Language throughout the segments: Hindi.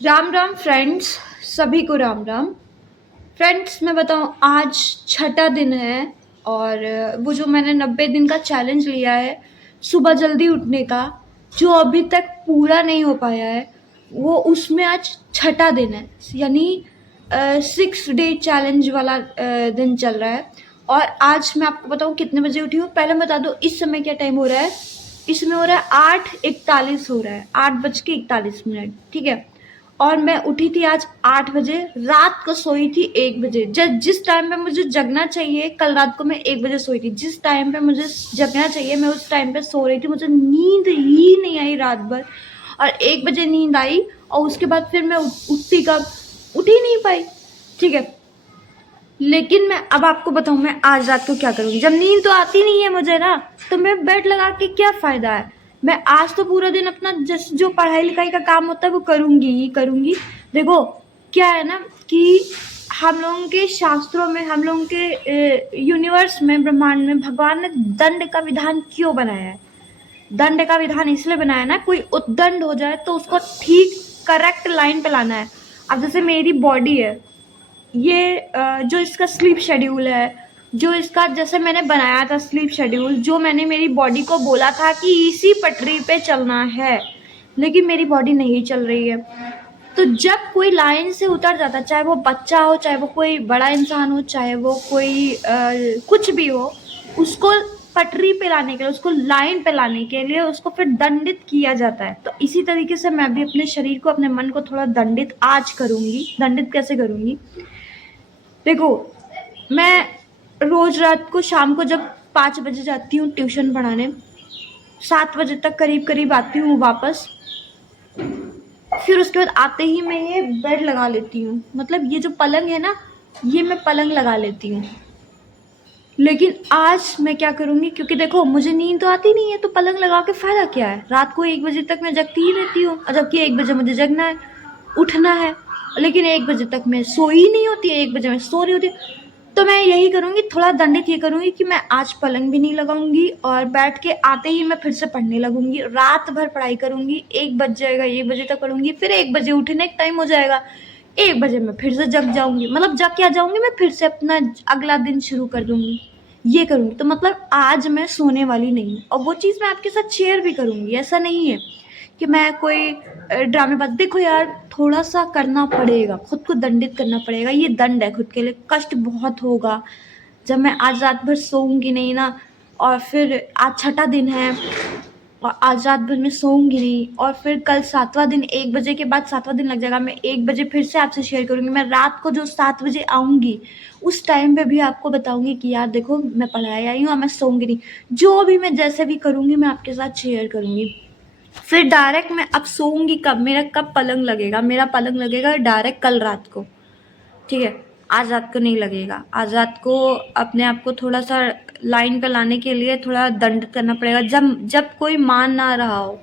राम राम फ्रेंड्स, सभी को राम राम। फ्रेंड्स, मैं बताऊं, आज छठा दिन है और वो जो मैंने 90 दिन का चैलेंज लिया है सुबह जल्दी उठने का, जो अभी तक पूरा नहीं हो पाया है, वो उसमें आज छठा दिन है। यानी 6 डे चैलेंज वाला दिन चल रहा है। और आज मैं आपको बताऊं कितने बजे उठी हूँ। पहले मैं बता दूं इस समय क्या टाइम हो रहा है। इसमें हो रहा है 8:41 हो रहा है, 8:41। ठीक है। और मैं उठी थी आज 8 बजे, रात को सोई थी 1 बजे। जिस टाइम पे मुझे जगना चाहिए, कल रात को मैं 1 बजे सोई थी। जिस टाइम पे मुझे जगना चाहिए मैं उस टाइम पे सो रही थी। मुझे नींद ही नहीं आई रात भर, और 1 बजे नींद आई और उसके बाद फिर मैं उठती कब, उठ ही नहीं पाई। ठीक है। लेकिन मैं अब आपको बताऊं मैं आज रात को क्या करूंगी। जब नींद तो आती नहीं है मुझे ना, तो मैं बेड लगा के क्या फायदा है। मैं आज तो पूरा दिन अपना जो पढ़ाई लिखाई का काम होता है वो करूंगी ही करूंगी। देखो क्या है ना कि हम लोगों के शास्त्रों में, हम लोगों के यूनिवर्स में, ब्रह्मांड में भगवान ने दंड का विधान क्यों बनाया है। दंड का विधान इसलिए बनाया ना, कोई उद्दंड हो जाए तो उसको ठीक करेक्ट लाइन पे लाना है। अब जैसे मेरी बॉडी है, ये जो इसका स्लीप शेड्यूल है, जो इसका जैसे मैंने बनाया था स्लीप शेड्यूल, जो मैंने मेरी बॉडी को बोला था कि इसी पटरी पे चलना है, लेकिन मेरी बॉडी नहीं चल रही है। तो जब कोई लाइन से उतर जाता है, चाहे वो बच्चा हो, चाहे वो कोई बड़ा इंसान हो, चाहे वो कोई कुछ भी हो, उसको पटरी पे लाने के लिए, उसको लाइन पे लाने के लिए उसको फिर दंडित किया जाता है। तो इसी तरीके से मैं भी अपने शरीर को, अपने मन को थोड़ा दंडित आज करूंगी। दंडित कैसे करूंगी, देखो, मैं रोज रात को शाम को जब 5 बजे जाती हूँ ट्यूशन पढ़ाने, 7 बजे तक करीब करीब आती हूँ वापस। फिर उसके बाद आते ही मैं ये बेड लगा लेती हूँ, मतलब ये जो पलंग है ना, ये मैं पलंग लगा लेती हूँ। लेकिन आज मैं क्या करूँगी, क्योंकि देखो मुझे नींद तो आती नहीं है, तो पलंग लगा के फ़ायदा क्या है। रात को 1 बजे तक मैं जगती ही रहती हूँ, और जबकि 1 बजे मुझे जगना है, उठना है। लेकिन 1 बजे तक मैं सोई नहीं होती है, 1 बजे मैं सो रही होती है। तो मैं यही करूँगी, थोड़ा दंडित ये करूँगी कि मैं आज पलंग भी नहीं लगाऊंगी, और बैठ के आते ही मैं फिर से पढ़ने लगूंगी। रात भर पढ़ाई करूँगी, 1 बज जाएगा, 1 बजे तक पढ़ूंगी, फिर 1 बजे उठने का टाइम हो जाएगा, 1 बजे मैं फिर से जग जाऊंगी। मतलब जग क्या जाऊंगी, मैं फिर से अपना अगला दिन शुरू कर दूंगी। ये करूंगी। तो मतलब आज मैं सोने वाली नहीं हूँ, और वो चीज़ मैं आपके साथ शेयर भी करूंगी। ऐसा नहीं है कि मैं कोई ड्रामेबाज। देखो यार, थोड़ा सा करना पड़ेगा, खुद को दंडित करना पड़ेगा। ये दंड है खुद के लिए, कष्ट बहुत होगा जब मैं आज रात भर सोऊंगी नहीं ना। और फिर आज छठा दिन है और आज रात भर मैं सोऊंगी नहीं, और फिर कल 7वां दिन, 1 बजे के बाद 7वां दिन लग जाएगा। मैं 1 बजे फिर से आपसे शेयर करूंगी। मैं रात को जो 7 बजे आऊंगी, उस टाइम पे भी आपको बताऊंगी कि यार देखो मैं पढ़ाई आई हूँ और मैं सोऊंगी नहीं। जो भी मैं जैसे भी करूंगी मैं आपके साथ शेयर करूंगी। फिर डायरेक्ट मैं अब सोऊंगी कब, मेरा कब पलंग लगेगा, मेरा पलंग लगेगा डायरेक्ट कल रात को। ठीक है। आज रात को नहीं लगेगा। आज रात को अपने आप को थोड़ा सा लाइन पे लाने के लिए थोड़ा दंड करना पड़ेगा, जब जब कोई मान ना रहा हो।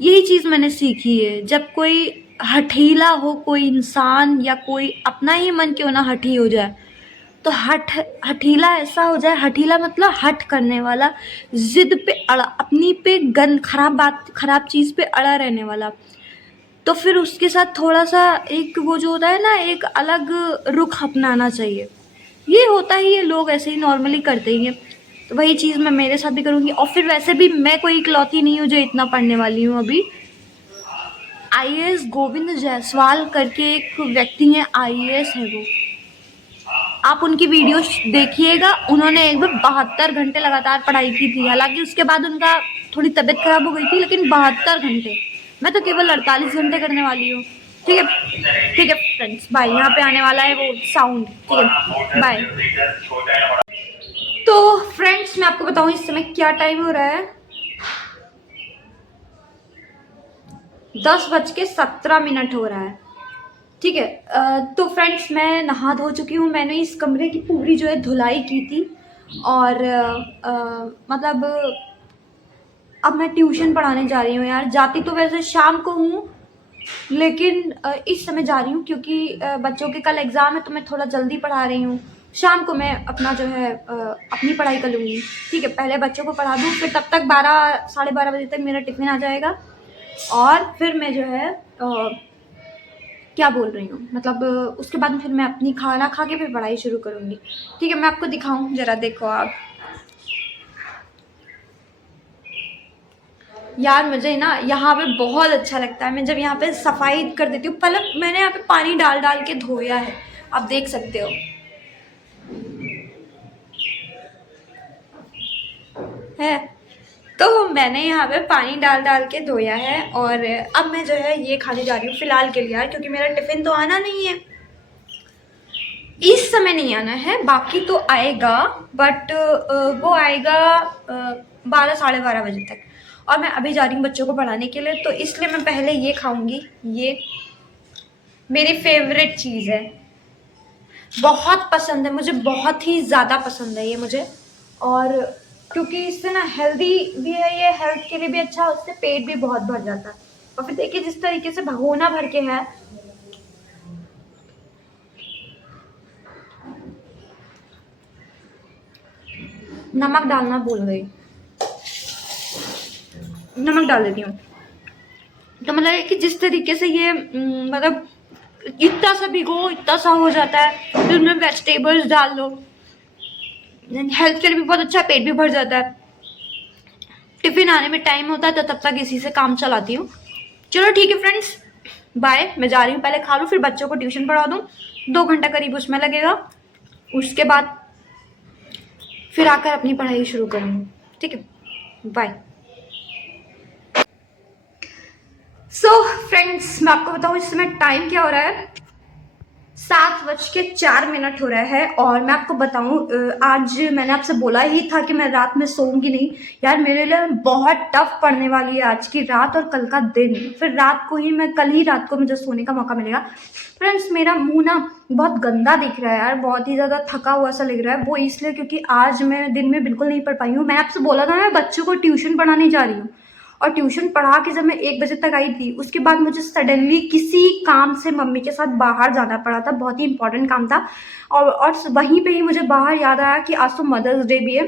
यही चीज़ मैंने सीखी है। जब कोई हठीला हो, कोई इंसान या कोई अपना ही मन क्यों ना हठी हो जाए, तो हठीला ऐसा हो जाए। हठीला मतलब हठ करने वाला, जिद पे अड़ा, अपनी पे खराब बात, खराब चीज़ पे अड़ा रहने वाला। तो फिर उसके साथ थोड़ा सा एक वो जो होता है ना, एक अलग रुख अपनाना चाहिए। ये होता ही है, लोग ऐसे ही नॉर्मली करते ही हैं। तो वही चीज़ मैं मेरे साथ भी करूँगी। और फिर वैसे भी मैं कोई इकलौती नहीं हूँ जो इतना पढ़ने वाली हूँ अभी। आईएएस गोविंद जायसवाल करके एक व्यक्ति हैं, आईएएस है वो। आप उनकी वीडियो देखिएगा। उन्होंने एक बार 72 घंटे लगातार पढ़ाई की थी। हालांकि उसके बाद उनका थोड़ी तबीयत खराब हो गई थी, लेकिन 72 घंटे। मैं तो केवल 48 घंटे करने वाली हूँ। ठीक है। ठीक है फ्रेंड्स, बाय। यहाँ पे आने वाला है वो साउंड। ठीक है, बाय। तो फ्रेंड्स, मैं आपको बताऊँ इस समय क्या टाइम हो रहा है। 10:17 हो रहा है। ठीक है। तो फ्रेंड्स, मैं नहा धो चुकी हूँ। मैंने इस कमरे की पूरी जो है धुलाई की थी, और मतलब अब मैं ट्यूशन पढ़ाने जा रही हूँ यार। जाती तो वैसे शाम को हूँ, लेकिन इस समय जा रही हूँ क्योंकि बच्चों के कल एग्ज़ाम है, तो मैं थोड़ा जल्दी पढ़ा रही हूँ। शाम को मैं अपना जो है अपनी पढ़ाई कर लूँगी। ठीक है, पहले बच्चों को पढ़ा दूँ, फिर तब तक 12 साढ़े 12 बजे तक मेरा टिफ़िन आ जाएगा, और फिर मैं जो है क्या बोल रही हूँ, मतलब उसके बाद फिर मैं अपनी खाना खा के फिर पढ़ाई शुरू करूँगी। ठीक है, मैं आपको दिखाऊँ, ज़रा देखो आप। यार मुझे ना यहाँ पे बहुत अच्छा लगता है, मैं जब यहाँ पे सफाई कर देती हूँ। पहले मैंने यहाँ पे पानी डाल डाल के धोया है, आप देख सकते हो है। तो मैंने यहाँ पे पानी डाल डाल के धोया है और अब मैं जो है ये खाने जा रही हूँ फ़िलहाल के लिए यार, क्योंकि मेरा टिफ़िन तो आना नहीं है, इस समय नहीं आना है, बाकी तो आएगा, बट वो आएगा 12 साढ़े 12 बजे तक। और मैं अभी जा रही हूँ बच्चों को पढ़ाने के लिए, तो इसलिए मैं पहले ये खाऊंगी। ये मेरी फेवरेट चीज़ है, बहुत पसंद है मुझे, बहुत ही ज़्यादा पसंद है ये मुझे। और क्योंकि इससे ना हेल्दी भी है, ये हेल्थ के लिए भी अच्छा है, उससे पेट भी बहुत भर जाता है। और फिर देखिए जिस तरीके से भगोना भर के है, नमक डालना भूल गई, नमक डाल देती हूँ। तो मतलब है कि जिस तरीके से ये मतलब इतना सा भिगो, इतना सा हो जाता है, फिर उसमें वेजिटेबल्स डाल दो, हेल्थ के लिए भी बहुत अच्छा है, पेट भी भर जाता है। टिफिन आने में टाइम होता है तो तब तक इसी से काम चलाती हूँ। चलो ठीक है फ्रेंड्स, बाय, मैं जा रही हूँ, पहले खा लूँ फिर बच्चों को ट्यूशन पढ़ा दूँ, 2 घंटा करीब उसमें लगेगा, उसके बाद फिर आकर अपनी पढ़ाई शुरू करूँगी। ठीक है, बाय। सो फ्रेंड्स, मैं आपको बताऊँ इस समय टाइम क्या हो रहा है, 7:04 हो रहा है। और मैं आपको बताऊं, आज मैंने आपसे बोला ही था कि मैं रात में सोऊंगी नहीं। यार मेरे लिए बहुत टफ पड़ने वाली है आज की रात और कल का दिन, फिर रात को ही मैं, कल ही रात को मुझे सोने का मौका मिलेगा। फ्रेंड्स, मेरा मुंह ना बहुत गंदा दिख रहा है यार, बहुत ही ज़्यादा थका हुआ सा लग रहा है, वो इसलिए क्योंकि आज मैं दिन में बिल्कुल नहीं पढ़ पाई हूँ। मैं आपसे बोला था मैं बच्चों को ट्यूशन पढ़ाने जा रही हूँ, और ट्यूशन पढ़ा के जब मैं 1 बजे तक आई थी, उसके बाद मुझे सडनली किसी काम से मम्मी के साथ बाहर जाना पड़ा था, बहुत ही इंपॉर्टेंट काम था। और वहीं पे ही मुझे बाहर याद आया कि आज तो मदर्स डे भी है।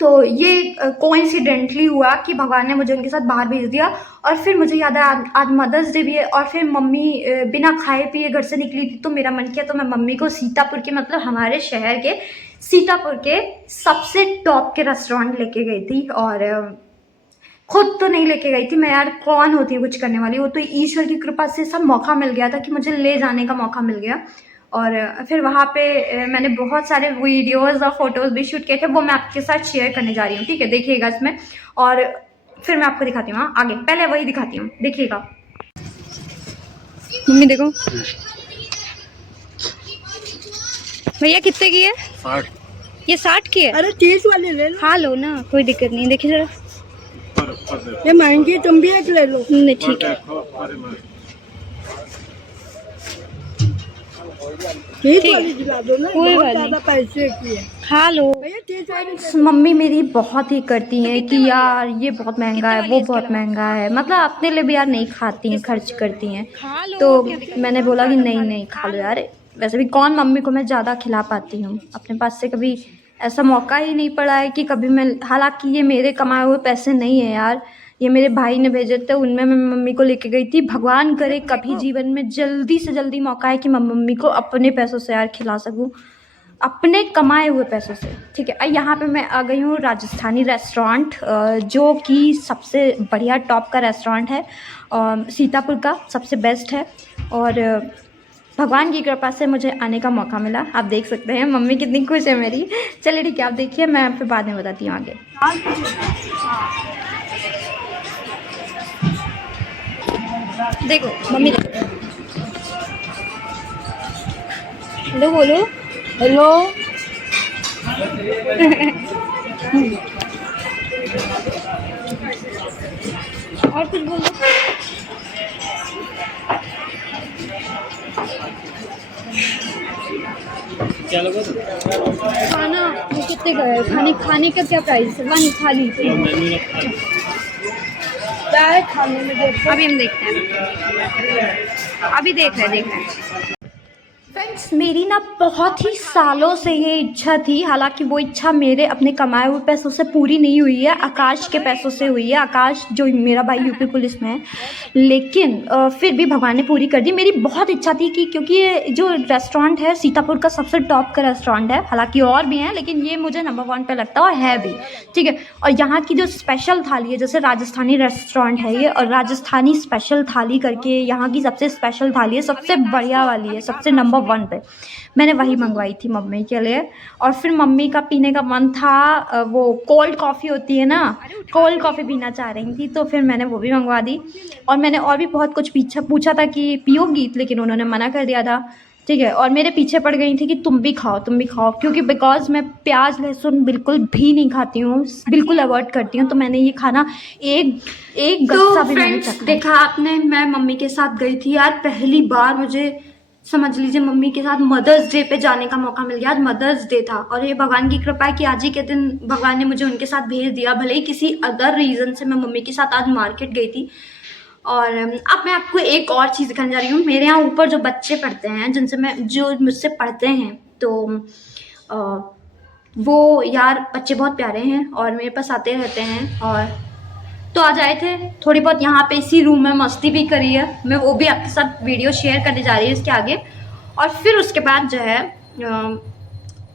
तो ये कोइंसिडेंटली हुआ कि भगवान ने मुझे उनके साथ बाहर भेज दिया, और फिर मुझे याद आया आज मदर्स डे भी है। और फिर मम्मी बिना खाए पिए घर से निकली थी, तो मेरा मन किया तो मैं मम्मी को सीतापुर के, मतलब हमारे शहर के सीतापुर के सबसे टॉप के रेस्टोरेंट लेके गई थी। और खुद तो नहीं लेके गई थी मैं यार, कौन होती है कुछ करने वाली, वो तो ईश्वर की कृपा से सब मौका मिल गया था कि मुझे ले जाने का मौका मिल गया। और फिर वहाँ पे मैंने बहुत सारे वीडियोज़ और फोटोज़ भी शूट किए थे, वो मैं आपके साथ शेयर करने जा रही हूँ। ठीक है, देखिएगा इसमें, और फिर मैं आपको दिखाती हूँ आगे, पहले वही दिखाती हूँ, देखिएगा। मम्मी देखो भैया, कितने की है? 60। ये 60 की है? अरे 30 वाली ले लो। हाँ लो ना, कोई दिक्कत नहीं। देखिए जरा, ये महंगी, तुम भी एक ले लो। नहीं ठीक है, कोई बात नहीं, पैसे की है, खा लो। मम्मी मेरी बहुत ही करती हैं कि यार ये बहुत महंगा है, वो बहुत महंगा है, मतलब अपने लिए भी यार नहीं खाती हैं, खर्च करती हैं। तो मैंने बोला कि नहीं नहीं खा लो यार, वैसे भी कौन मम्मी को मैं ज़्यादा खिला पाती हूँ, अपने पास से कभी ऐसा मौका ही नहीं पड़ा है कि कभी मैं, हालांकि ये मेरे कमाए हुए पैसे नहीं है यार, ये मेरे भाई ने भेजे थे, उनमें मैं मम्मी को लेके गई थी। भगवान करे कभी जीवन में जल्दी से जल्दी मौका है कि मैं मम्मी को अपने पैसों से यार खिला सकूं, अपने कमाए हुए पैसों से। ठीक है, यहाँ पे मैं आ गई हूँ राजस्थानी रेस्टोरेंट, जो कि सबसे बढ़िया टॉप का रेस्टोरेंट है, सीतापुर का सबसे बेस्ट है। और भगवान की कृपा से मुझे आने का मौका मिला, आप देख सकते हैं मम्मी कितनी खुश है मेरी। चलिए ठीक है, आप देखिए, मैं फिर बाद में बताती हूँ आगे। देखो मम्मी, हेलो बोलो, हेलो। और कुछ बोलो। खाना वो कितने का है, खाने का क्या प्राइस है? 1 थाली क्या है खाने में? अभी हम देखते हैं, अभी देख रहे हैं। फ्रेंड्स, फ्रेंड्स मेरी ना बहुत ही सालों से ये इच्छा थी, हालांकि वो इच्छा मेरे अपने कमाए हुए पैसों से पूरी नहीं हुई है, आकाश के पैसों से हुई है। आकाश जो मेरा भाई यूपी पुलिस में है, लेकिन फिर भी भगवान ने पूरी कर दी। मेरी बहुत इच्छा थी कि क्योंकि ये जो रेस्टोरेंट है सीतापुर का सबसे टॉप का रेस्टोरेंट है, हालांकि और भी हैं लेकिन ये मुझे नंबर 1 पे लगता है और है भी, ठीक है। और यहाँ की जो स्पेशल थाली है, जैसे राजस्थानी रेस्टोरेंट है ये, और राजस्थानी स्पेशल थाली करके यहाँ की सबसे स्पेशल थाली है, सबसे बढ़िया वाली है, सबसे नंबर 1 पे। मैंने वही मंगवाई थी मम्मी के लिए। और फिर मम्मी का पीने का मन था, वो कोल्ड कॉफ़ी होती है ना, कोल्ड कॉफ़ी पीना चाह रही थी, तो फिर मैंने वो भी मंगवा दी। और मैंने और भी बहुत कुछ पूछा था कि पियोगी, लेकिन उन्होंने मना कर दिया था, ठीक है। और मेरे पीछे पड़ गई थी कि तुम भी खाओ क्योंकि बिकॉज मैं प्याज लहसुन बिल्कुल भी नहीं खाती हूँ, बिल्कुल अवॉइड करती हूँ। तो मैंने ये खाना एक गस्सा भी नहीं चखा। देखा आपने, मैं मम्मी के साथ गई थी यार, पहली बार मुझे समझ लीजिए मम्मी के साथ मदर्स डे पे जाने का मौका मिल गया। आज मदर्स डे था और ये भगवान की कृपा है कि आज ही के दिन भगवान ने मुझे उनके साथ भेज दिया। भले ही किसी अदर रीज़न से मैं मम्मी के साथ आज मार्केट गई थी। और अब मैं आपको एक और चीज़ दिखाने जा रही हूँ। मेरे यहाँ ऊपर जो बच्चे पढ़ते हैं, जो मुझसे पढ़ते हैं, तो वो यार बच्चे बहुत प्यारे हैं और मेरे पास आते रहते हैं। और तो आज आए थे, थोड़ी बहुत यहाँ पे इसी रूम में मस्ती भी करी है। मैं वो भी आपके साथ वीडियो शेयर करने जा रही हूँ इसके आगे। और फिर उसके बाद जो है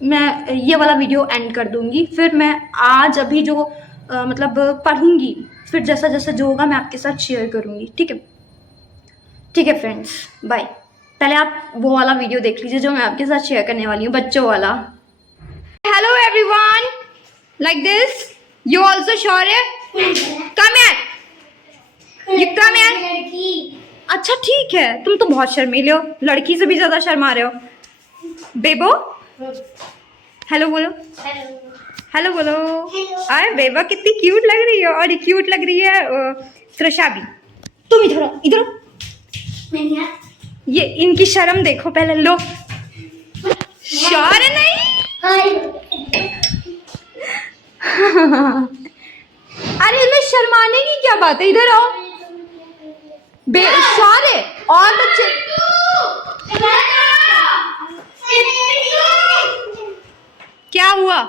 मैं ये वाला वीडियो एंड कर दूँगी। फिर मैं आज अभी जो मतलब पढ़ूँगी, फिर जैसा जैसा जो होगा मैं आपके साथ शेयर करूँगी, ठीक है। ठीक है फ्रेंड्स, बाय। पहले आप वो वाला वीडियो देख लीजिए जो मैं आपके साथ शेयर करने वाली हूँ, बच्चों वाला। Hello everyone, like this you also sure है? कम यार, ये कम यार। अच्छा ठीक है, तुम तो बहुत शर्मीले हो, लड़की से भी ज्यादा शर्मा रहे हो। बेबो हेलो बोलो, हेलो बोलो। अरे बेबा कितनी क्यूट लग रही है, और क्यूट लग रही है त्रिशा भी। तुम इधर आओ, इधर आओ। ये इनकी शर्म देखो पहले, लो श्योर नहीं। अरे इसमें शर्माने की क्या बात है, इधर आओ। बेशौर है और बच्चे। क्या हुआ है?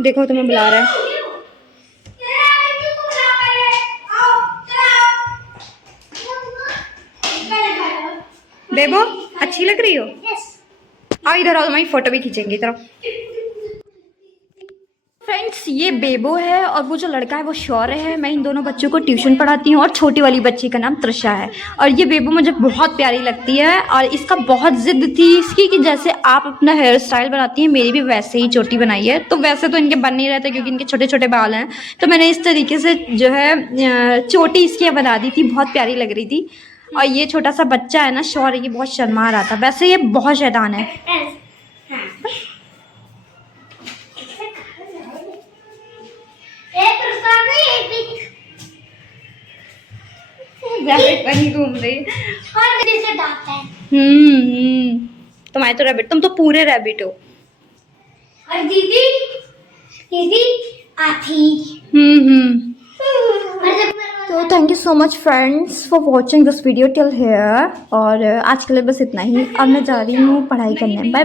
देखो तुम्हें बुला रहा है। बेबो अच्छी लग रही हो? आओ इधर आओ, तुम्हारी फोटो भी खींचेंगे, इधर आओ। फ्रेंड्स ये बेबो है और वो जो लड़का है वो शौर्य है। मैं इन दोनों बच्चों को ट्यूशन पढ़ाती हूँ और छोटी वाली बच्ची का नाम त्रिशा है। और ये बेबो मुझे बहुत प्यारी लगती है और इसका बहुत जिद थी इसकी कि जैसे आप अपना हेयर स्टाइल बनाती हैं, मेरी भी वैसे ही चोटी बनाई है। तो वैसे तो इनके बन नहीं रहते क्योंकि इनके छोटे छोटे बाल हैं, तो मैंने इस तरीके से जो है चोटी इसकी बना दी थी, बहुत प्यारी लग रही थी। और ये छोटा सा बच्चा है ना शौर्य, ये बहुत शर्मा रहा था, वैसे ये बहुत शैतान है। रैबिट बनी घूम रही तुम्हारे तो रैबिट, तुम तो पूरे रैबिट हो। और दीदी दीदी आती। तो thank you so much friends for watching this video till here. और आज के लिए बस इतना ही। अब मैं जा रही हूँ पढ़ाई करने। Bye bye.